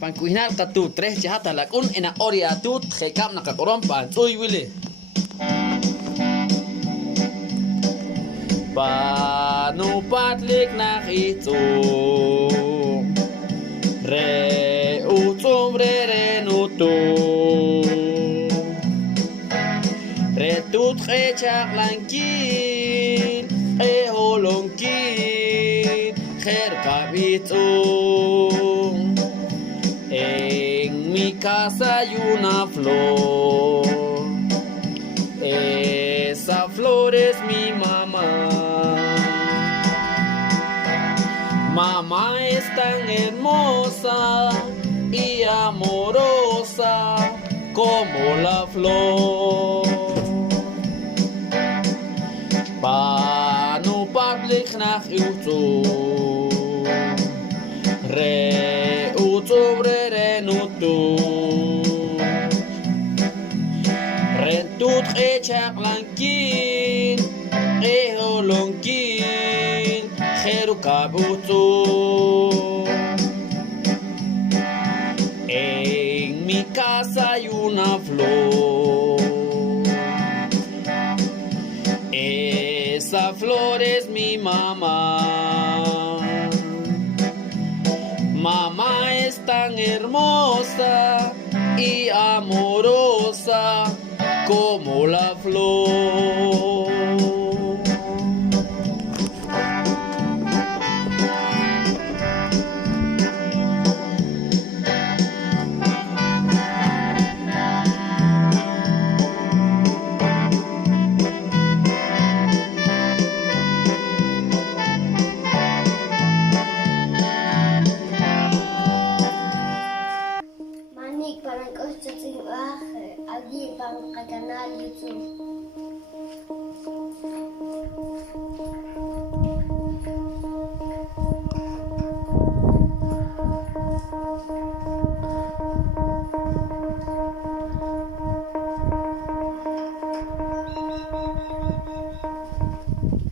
Pangkuinar katu tres jahat lakun ena ori atut khekam nakakorom pan uy wili. Panupatlik nakitu re utum re nutu re tut khechak langkin holongkin kher kabitu en mi casa hay una flor. Esa flor es mi mamá. Mamá es tan hermosa y amorosa como la flor. Panu public nach utu re utu re nutu Rentut echak langkin holongkin kheru kabutu en mi casa hay una flor. Esa flor es mi mamá. Mamá es tan hermosa y amorosa como la flor. Manik parang gusto sing allí para canal YouTube.